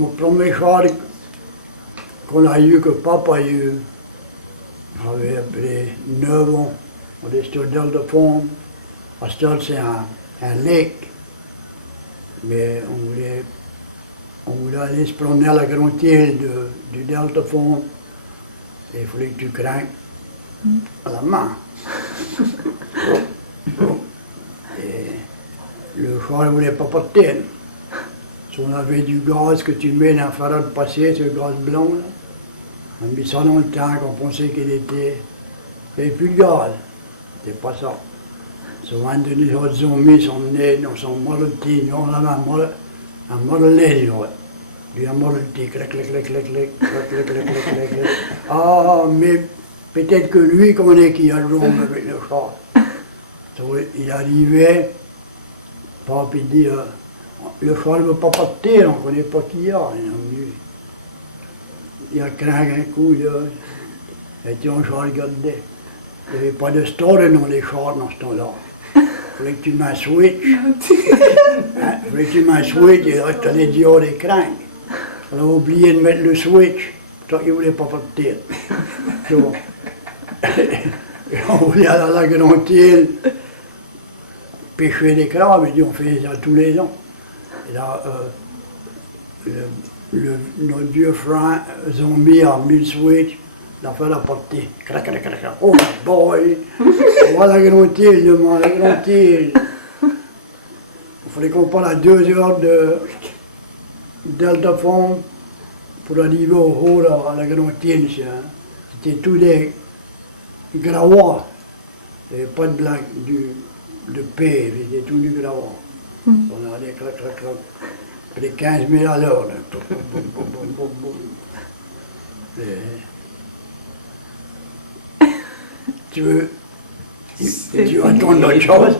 mon premier char qu'on a eu, que papa a eu, j'avais après 9 ans. On est sur Deltafond. Astor, c'est un lac. Mais on voulait aller se promener à la grande île du Deltafond. Et il fallait que tu craignes à la main. Et le char ne voulait pas partir. Si on avait du gaz que tu mets dans la farade de passer, ce gaz blanc, là, on a mis ça dans le tank, on pensait qu'il était. Il n'y avait plus de gaz. C'était pas ça. Souvent, les autres zombies sont venus dans son Model T. Nous, on avait un Model T, lui, un Model T, clac, clac, clac, clac, clac, clac, clac, clac, clac, clac. Ah, mais peut-être que lui connaît qui a le rond avec le char. Il arrivait, papa dit, le char ne veut pas partir, on ne connaît pas qui il y a. Il a craqué un coup, là, et on se regardait. Il n'y avait pas de story dans les chars dans ce temps-là. Il fallait que tu mets un switch. Il fallait que tu mets un switch et là, tu allais dire des craintes. On a oublié de mettre le switch, tant qu'il ne voulait pas partir. Donc, on voulait aller à la grande île, pêcher des crabes, et on faisait ça tous les ans. Et là, notre vieux frère zombie a mis le switch, il a fait la partie. Crac, crac, crac, crac. Oh boy! On va à la grande île, demain, à la grande île. Il fallait qu'on parle à 2 heures de Deltafond pour arriver au haut, là, à la grande île. C'était tous des gravats. Il n'y avait pas de paix, c'était tout du gravat. On allait clac, clac, clac. Près de 15 000 à l'heure. Tu veux entendre autre chose?